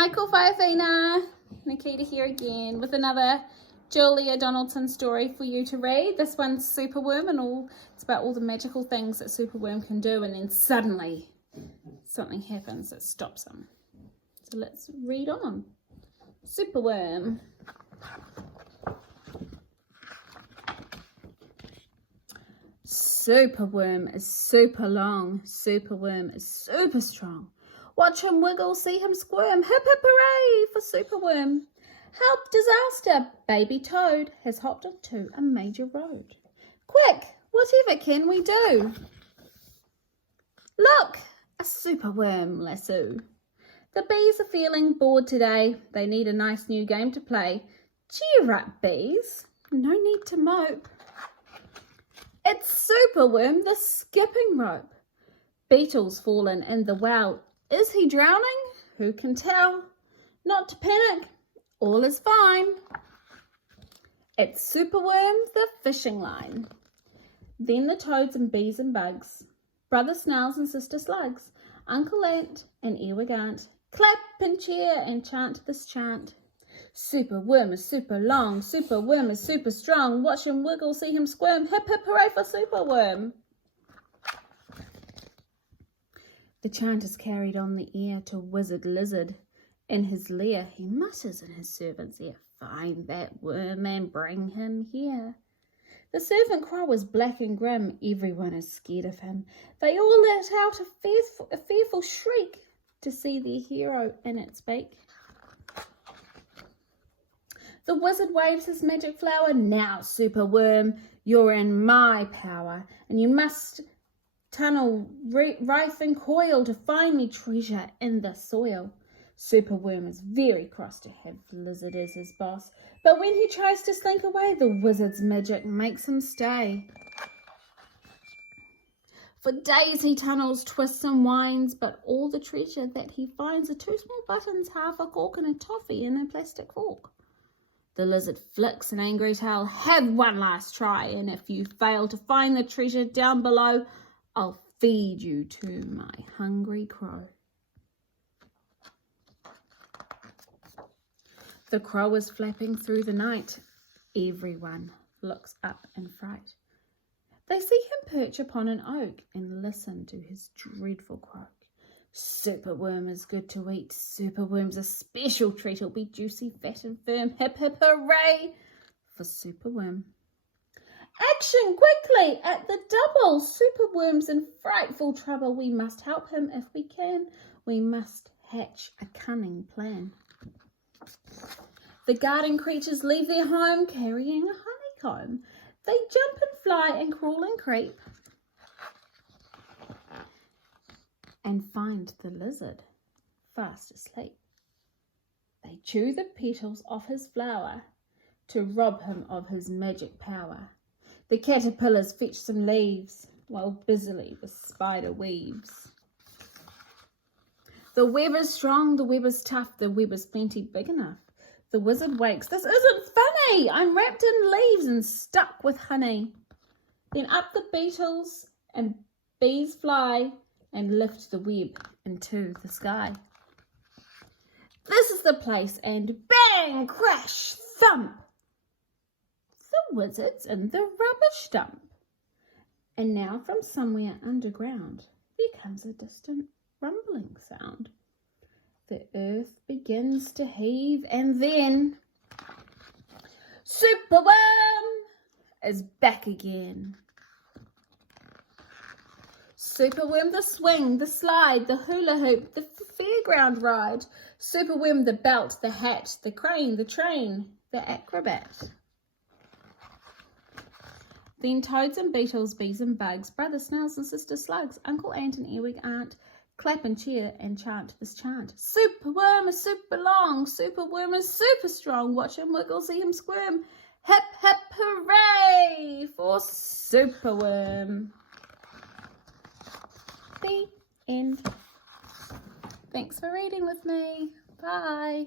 Hi, Kōwhaiawhina. Nikita here again with another Julia Donaldson story for you to read. This one's Superworm, and it's about all the magical things that Superworm can do, and then suddenly something happens that stops him. So let's read on. Superworm. Superworm is super long. Superworm is super strong. Watch him wiggle, see him squirm. Hip hip hooray for Superworm. Help disaster. Baby Toad has hopped onto a major road. Quick, whatever can we do? Look, a Superworm lasso. The bees are feeling bored today. They need a nice new game to play. Cheer up, bees. No need to mope. It's Superworm, the skipping rope. Beetles fallen in the well. Is he drowning? Who can tell? Not to panic. All is fine. It's Superworm, the fishing line. Then the toads and bees and bugs, brother snails and sister slugs, Uncle Ant and Earwig Aunt, clap and cheer and chant this chant. Superworm is super long, Superworm is super strong. Watch him wiggle, see him squirm. Hip hip hooray for Superworm. The chant is carried on the air to Wizard Lizard. In his lair he mutters in his servant's ear, find that worm and bring him here. The servant crow is black and grim, everyone is scared of him. They all let out a fearful shriek to see their hero in its beak. The wizard waves his magic flower. Now, Superworm, you're in my power, and you must tunnel rife and coil to find me treasure in the soil. Superworm is very cross to have Lizard as his boss, but when he tries to slink away, the wizard's magic makes him stay. For days he tunnels, twists and winds, but all the treasure that he finds are two small buttons, half a cork and a toffee in a plastic fork. The lizard flicks an angry tail. Have one last try, and if you fail to find the treasure down below, I'll feed you to my hungry crow. The crow is flapping through the night. Everyone looks up in fright. They see him perch upon an oak and listen to his dreadful croak. Superworm is good to eat. Superworm's a special treat. It'll be juicy, fat and firm. Hip hip hooray for Superworm. Action quickly at the double. Superworm's in frightful trouble. We must help him if we can. We must hatch a cunning plan. The garden creatures leave their home carrying a honeycomb. They jump and fly and crawl and creep and find the lizard fast asleep. They chew the petals off his flower to rob him of his magic power. The caterpillars fetch some leaves while busily the spider weaves. The web is strong, the web is tough, the web is plenty big enough. The wizard wakes. This isn't funny. I'm wrapped in leaves and stuck with honey. Then up the beetles and bees fly and lift the web into the sky. This is the place, and bang, crash, thump. The wizard's in the rubbish dump. And now from somewhere underground there comes a distant rumbling sound. The earth begins to heave, and then Superworm is back again. Superworm the swing, the slide, the hula hoop, the fairground ride. Superworm the belt, the hat, the crane, the train, the acrobat. Then toads and beetles, bees and bugs, brother snails and sister slugs, Uncle Ant and Earwig Aunt, clap and cheer and chant this chant. Superworm is super long, Superworm is super strong. Watch him wiggle, see him squirm. Hip hip hooray for Superworm. The end. Thanks for reading with me. Bye.